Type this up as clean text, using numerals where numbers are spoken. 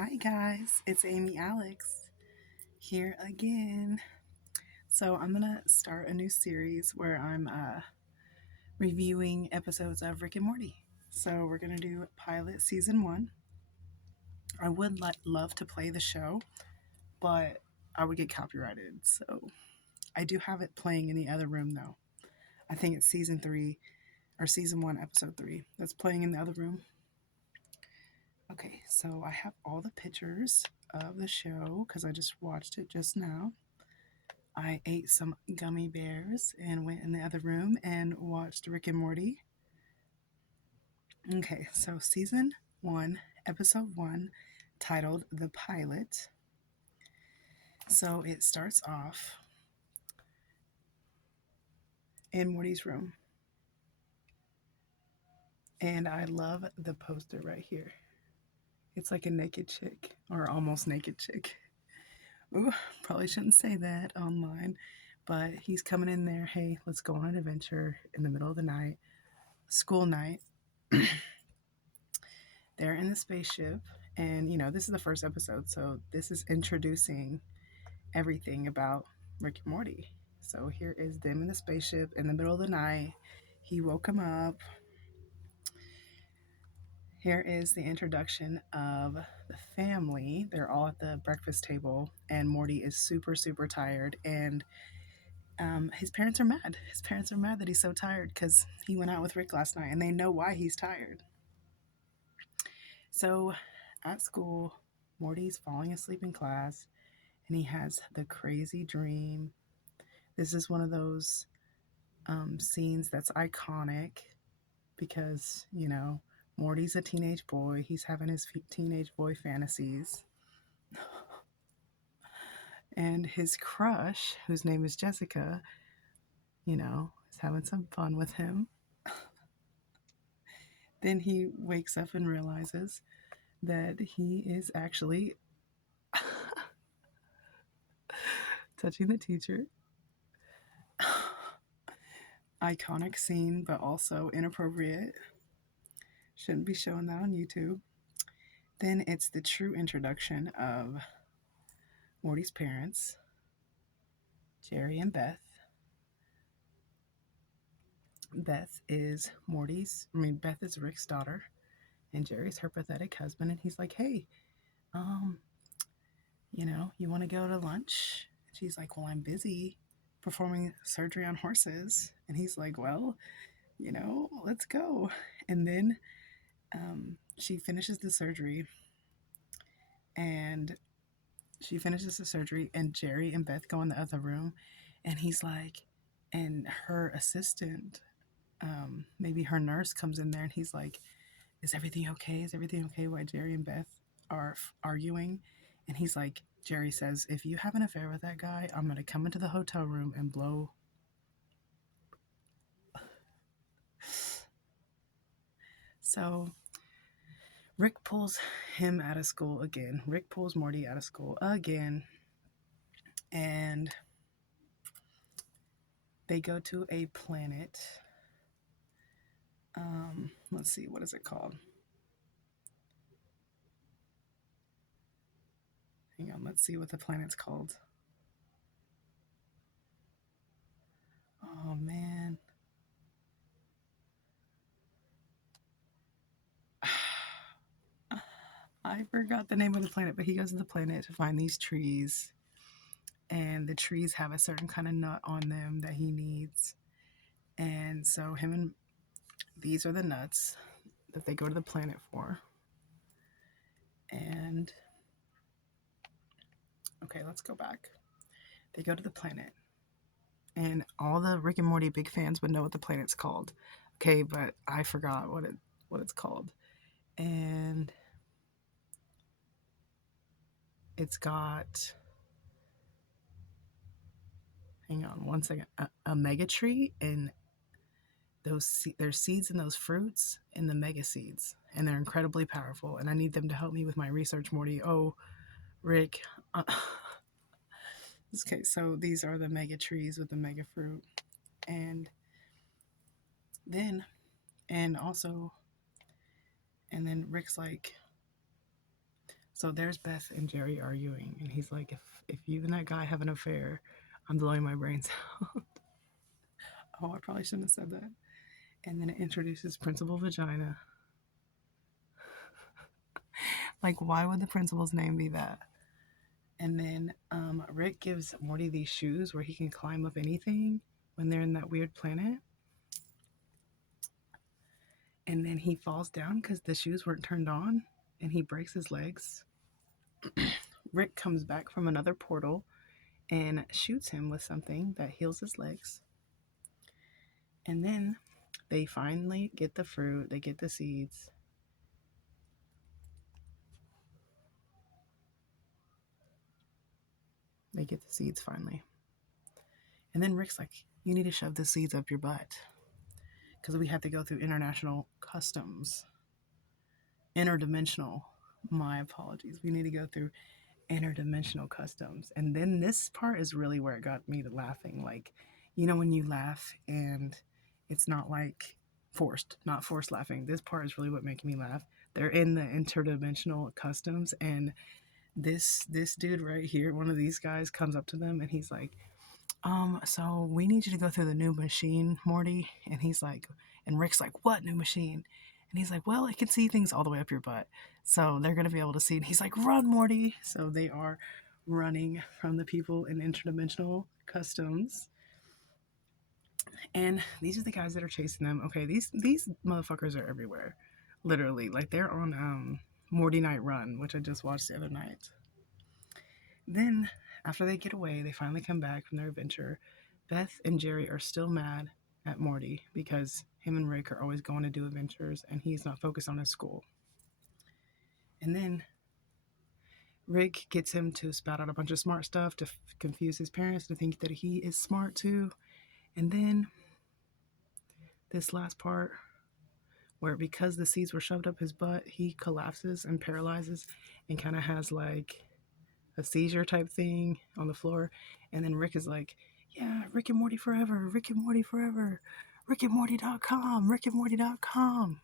Hi guys, it's Amy Alex here again. So I'm gonna start a new series where I'm reviewing episodes of Rick and Morty. So we're gonna do pilot season 1. I would love to play the show, but I would get copyrighted. So I do have it playing in the other room though. I think it's season 3 or season 1, episode 3 that's playing in the other room. Okay, so I have all the pictures of the show because I just watched it just now. I ate some gummy bears and went in the other room and watched Rick and Morty. Okay, so season 1, episode 1, titled The Pilot. So it starts off in Morty's room. And I love the poster right here. It's like a naked chick, or almost naked chick. Ooh, probably shouldn't say that online, but he's coming in there. Hey, let's go on an adventure in the middle of the night, school night. They're in the spaceship, and this is the first episode, so this is introducing everything about Rick and Morty. So here is them in the spaceship in the middle of the night. He woke him up. Here is the introduction of the family. They're all at the breakfast table, and Morty is super, super tired. And his parents are mad. His parents are mad that he's so tired because he went out with Rick last night, and they know why he's tired. So at school, Morty's falling asleep in class, and he has the crazy dream. This is one of those scenes that's iconic because, Morty's a teenage boy. He's having his teenage boy fantasies. And his crush, whose name is Jessica, is having some fun with him. Then he wakes up and realizes that he is actually touching the teacher. Iconic scene, but also inappropriate. Shouldn't be showing that on YouTube. Then it's the true introduction of Morty's parents, Jerry and Beth. Beth is Rick's daughter, and Jerry's her pathetic husband. And he's like, hey, um, you want to go to lunch? And she's like, well, I'm busy performing surgery on horses. And he's like, well, let's go. And then she finishes the surgery, and Jerry and Beth go in the other room, and he's like, and her assistant, maybe her nurse, comes in there, and he's like, is everything okay? Is everything okay? While Jerry and Beth are arguing, and he's like, Jerry says, if you have an affair with that guy, I'm gonna come into the hotel room and blow. So Rick pulls him out of school again. Rick pulls Morty out of school again, and they go to a planet. Let's see, what is it called? Hang on, let's see what the planet's called. Oh man. I forgot the name of the planet, but he goes to the planet to find these trees. And the trees have a certain kind of nut on them that he needs. And so these are the nuts that they go to the planet for. And okay, let's go back. They go to the planet. And all the Rick and Morty big fans would know what the planet's called. Okay, but I forgot what it's called. And it's got, hang on one second, a mega tree, and there's seeds in those fruits in the mega seeds, and they're incredibly powerful, and I need them to help me with my research, Morty. Oh, Rick. Okay, so these are the mega trees with the mega fruit. And then Rick's like, So there's Beth and Jerry arguing, and he's like, if you and that guy have an affair, I'm blowing my brains out. Oh, I probably shouldn't have said that. And then it introduces Principal Vagina. Like, why would the principal's name be that? And then Rick gives Morty these shoes where he can climb up anything when they're in that weird planet. And then he falls down because the shoes weren't turned on and he breaks his legs. Rick comes back from another portal and shoots him with something that heals his legs. And then they finally get the fruit, they get the seeds. They get the seeds finally. And then Rick's like, you need to shove the seeds up your butt because we have to go through international customs. Interdimensional. My apologies. We need to go through interdimensional customs. And then this part is really where it got me to laughing. Like, you know, when you laugh and it's not like not forced laughing. This part is really what making me laugh. They're in the interdimensional customs, and this dude right here, one of these guys, comes up to them and he's like, so we need you to go through the new machine, Morty. And he's like, and Rick's like, what new machine? And he's like, well, it can see things all the way up your butt. So they're going to be able to see. And he's like, run, Morty. So they are running from the people in interdimensional customs. And these are the guys that are chasing them. Okay, these motherfuckers are everywhere. Literally. Like, they're on Morty Night Run, which I just watched the other night. Then, after they get away, they finally come back from their adventure. Beth and Jerry are still mad at Morty because him and Rick are always going to do adventures and he's not focused on his school. And then Rick gets him to spout out a bunch of smart stuff to confuse his parents to think that he is smart too. And then this last part where, because the seeds were shoved up his butt, he collapses and paralyzes and kind of has like a seizure type thing on the floor. And then Rick is like, yeah, Rick and Morty forever, Rick and Morty forever, rickandmorty.com, rickandmorty.com.